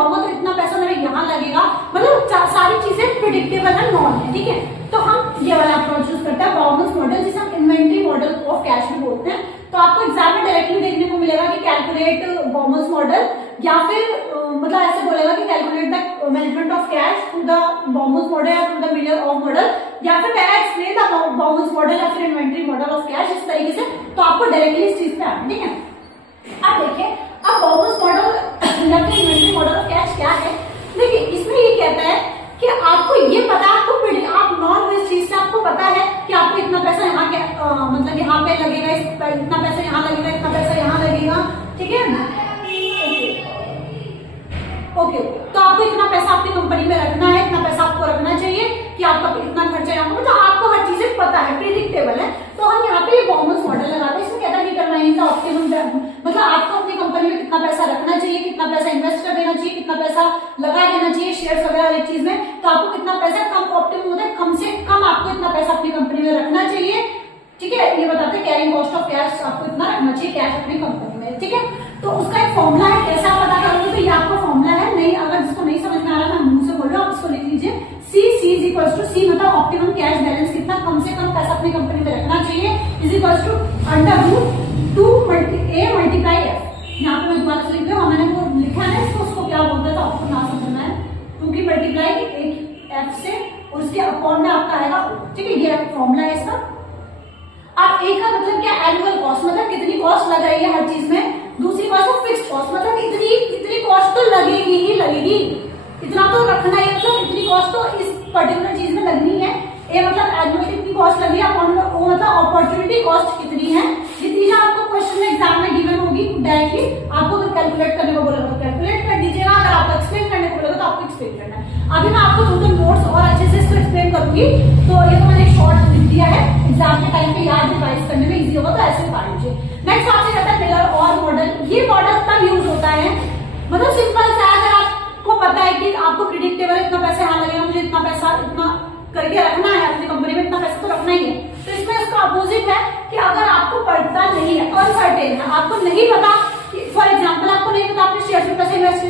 लगाऊंगा तो इतना पैसा मेरा यहाँ लगेगा, मतलब सारी चीजें प्रिडिक्टेबल है, नॉन है, ठीक है। तो हम ये वाला अप्रोच यूज करते हैं बाउमन्स मॉडल, जिसे हम इन्वेंटरी मॉडल ऑफ कैश भी बोलते हैं। तो आपको एग्जाम में डायरेक्टली देखने को मिलेगा कि कैलकुलेट बाउमन्स मॉडल, या फिर मतलब ऐसे बोलेगा कि calculate the management of cash through the Baumol's model या through the Miller Orr model, या फिर एक्सप्लेन द बाउमन्स मॉडल या फिर इन्वेंटरी मॉडल ऑफ कैश, इस तरीके से। तो आपको डायरेक्टली इस चीज पे आना, ठीक है। अब देखिए, अब बाउमन्स मॉडल या फिर इन्वेंटरी मॉडल ऑफ कैश क्या है। देखिए, इसमें ये कहता है कि आपको ये पता, आपको आप नॉन इस चीज से आपको पता है कि आपको इतना पैसा यहाँ मतलब यहाँ पे लगेगा, इतना पैसा यहाँ लगेगा, इतना पैसा यहाँ लगेगा, ठीक है। ओके, तो आपको इतना पैसा अपनी कंपनी में रखना है, इतना पैसा आपको रखना चाहिए कि आपका इतना खर्चा यहाँ, मतलब आपको हर चीजें पता है, प्रिडिक्टेबल है। तो हम यहाँ पे ये बाउमन्स मॉडल लगाते हैं। इसमें कहता डिटरमाइन द ऑप्टिमम, मतलब आपको अपनी कंपनी में कितना पैसा रखना चाहिए, कितना पैसा इन्वेस्ट कर देना चाहिए, कितना पैसा लगा देना चाहिए शेयर्स वगैरह एक चीज में। तो आपको कितना पैसा कम ऑप्टिमम होता है, कम से कम आपको इतना पैसा अपनी कंपनी में रखना चाहिए, ठीक है। ये बताते हैं कैरिंग कॉस्ट ऑफ कैश, आपको इतना रखना चाहिए कैश अपनी कंपनी में, ठीक है। तो उसका एक फॉर्मूला है, कैसे आप पता करोगे, तो ये आपका फॉर्मूला है। नहीं, अगर जिसको नहीं समझ में आ रहा है, मैं मुंह से बोल रहा हूँ, आप इसको लिख लीजिए। सी इज इक्वल्स टू, सी मतलब ऑप्टिमम कैश बैलेंस, कितना कम से कम पैसा अपनी कंपनी में रखना चाहिए, is equals to under root 2 A multiply F. यहाँ पे मैं दोबारा से लिख रही हूँ, मैंने वो लिखा है इसको, उसको क्या बोलते हैं तो आपको ना समझना है। 2 की मल्टीप्लाई एक एफ से, और उसके अपॉन में आपका आएगा, ठीक है। ये फॉर्मूला है इसका। अब एक का मतलब क्या, एनुअल कॉस्ट, मतलब कितनी कॉस्ट लग रही है हर चीज में। दूसरी बात है फिक्स कॉस्ट, मतलब इतनी कॉस्ट तो लगेगी ही लगेगी, इतना तो रखना है, मतलब इतनी कॉस्ट तो इस पर्टिकुलर चीज में लगनी है। ए मतलब एनुअल कितनी कॉस्ट लगी है, ओ मतलब अपॉर्चुनिटी कॉस्ट कितनी है। ये चीजें आपको क्वेश्चन में एग्जाम में गिवन होगी डायरेक्टली। आपको अगर कैलकुलेट करने को बोलेगा तो कैलकुलेट कर दीजिएगा, अगर आपको एक्सप्लेन करने को बोलेगा तो आपको एक्सप्लेन करना है। अभी मैं आपको 2-3 नोट्स और अच्छे से इसको एक्सप्लेन करूंगी। तो ये तो मैंने एक शॉर्ट लिख दिया है, एग्जाम के टाइम पे याद रिवाइज करने में इजी होगा, तो ऐसे पढ़ लीजिए। नेक्स्ट आपसे कहता है मिलर और मॉडल। ये मॉडल तब यूज होता है, मतलब सिंपल सा, अगर आपको पता है कि आपको प्रिडिक्टेबल इतना पैसा यहाँ लगेगा, मुझे इतना पैसा इतना करके रखना है अपनी कंपनी में, इतना पैसा तो रखना ही है। तो इसमें इसका अपोजिट है कि अगर आपको पता नहीं है, अनसर्टेन है, आपको नहीं पता, फॉर एग्जाम्पल आपको नहीं पता आपने शेयर में पैसे इन्वेस्ट